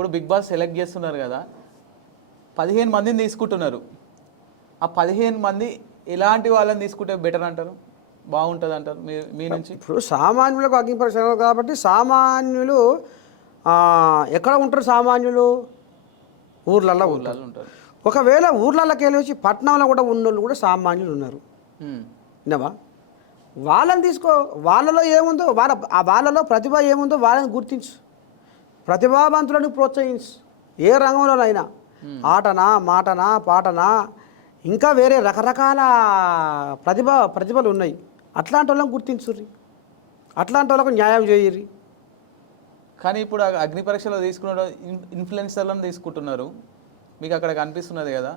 ఇప్పుడు big boss select చేస్తున్నారు కదా, 15 మందిని తీసుకుంటున్నారు. ఆ 15 మంది ఎలాంటి వాళ్ళని తీసుకుంటే బెటర్ అంటారు, బాగుంటుంది అంటారు మీ నుంచి? ఇప్పుడు సామాన్యులకు అగ్ని పరీక్ష కాబట్టి సామాన్యులు ఎక్కడ ఉంటారు? సామాన్యులు ఊర్లలో ఉంటారు. ఒకవేళ ఊర్లలోకి వెళ్ళి వచ్చి పట్టణంలో కూడా ఉన్నోళ్ళు కూడా సామాన్యులు ఉన్నారు. విన్నావా? వాళ్ళని తీసుకో, వాళ్ళలో ఏముందో వాళ్ళలో ప్రతిభ ఏముందో వాళ్ళని గుర్తించు, ప్రతిభావంతులను ప్రోత్సహించు. ఏ రంగంలోనైనా ఆటనా, మాటనా, పాటనా, ఇంకా వేరే రకరకాల ప్రతిభలు ఉన్నాయి. అట్లాంటి వాళ్ళని గుర్తించుర్రి, అట్లాంటి వాళ్ళకు న్యాయం చేయర్రి. కానీ ఇప్పుడు అగ్ని పరీక్షలో తీసుకున్న ఇన్ఫ్లుయెన్సర్లను తీసుకుంటున్నారు, మీకు అక్కడ కనిపిస్తున్నది కదా.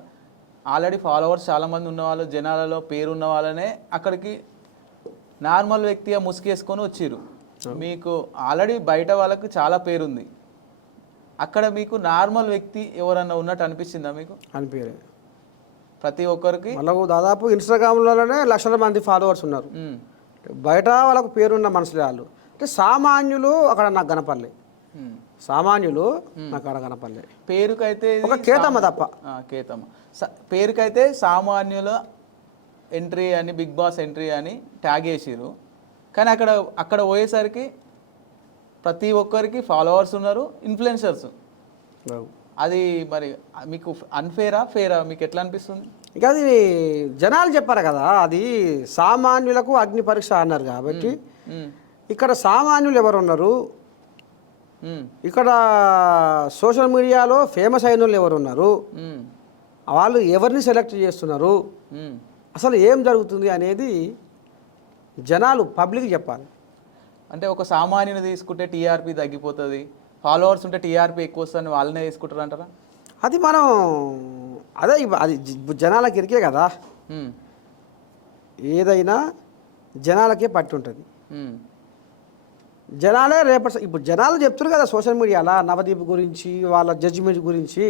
ఆల్రెడీ ఫాలోవర్స్ చాలామంది ఉన్నవాళ్ళు, జనాలలో పేరున్న వాళ్ళనే అక్కడికి నార్మల్ వ్యక్తిగా ముసుగేసుకొని వచ్చిర్రు. మీకు ఆల్రెడీ బయట వాళ్ళకి చాలా పేరుంది, అక్కడ మీకు నార్మల్ వ్యక్తి ఎవరన్నా ఉన్నట్టు అనిపించిందా మీకు? అనిపించలేదు. ప్రతి ఒక్కరికి వాళ్ళకు దాదాపు ఇన్స్టాగ్రామ్లోనే లక్షల మంది ఫాలోవర్స్ ఉన్నారు. బయట వాళ్ళకు పేరున్న మనుషులే వాళ్ళు. అంటే సామాన్యులు అక్కడ నాకు కనపడలే, సామాన్యులు నాకు అక్కడ కనపడలే. పేరుకైతే ఒక కేతమ్మ తప్ప, కేతమ్మ పేరుకైతే సామాన్యుల ఎంట్రీ అని, బిగ్ బాస్ ఎంట్రీ అని ట్యాగ్ చేసిరు. కానీ అక్కడ పోయేసరికి ప్రతి ఒక్కరికి ఫాలోవర్స్ ఉన్నారు, ఇన్ఫ్లుయెన్సర్స్. అది మరి మీకు అన్ఫేరా, ఫేరా, మీకు ఎట్లా అనిపిస్తుంది? ఇక అది జనాలు చెప్పారు కదా, అది సామాన్యులకు అగ్ని పరీక్ష అన్నారు కాబట్టి ఇక్కడ సామాన్యులు ఎవరు ఉన్నారు, ఇక్కడ సోషల్ మీడియాలో ఫేమస్ అయిన వాళ్ళు ఎవరు ఉన్నారు, వాళ్ళు ఎవరిని సెలెక్ట్ చేస్తున్నారు, అసలు ఏం జరుగుతుంది అనేది జనాలు పబ్లిక్ చెప్పాలి. అంటే ఒక సామాన్యుని తీసుకుంటే టీఆర్పీ తగ్గిపోతుంది, ఫాలోవర్స్ ఉంటే టీఆర్పీ ఎక్కువ వస్తుందని వాళ్ళనే తీసుకుంటారు అంటారా? అది మనం అది జనాలకి ఇరికే కదా, ఏదైనా జనాలకే పట్టి ఉంటుంది. జనాలే రేపటి ఇప్పుడు జనాలు చెప్తున్నారు కదా సోషల్ మీడియాలో నవదీప్ గురించి, వాళ్ళ జడ్జిమెంట్ గురించి.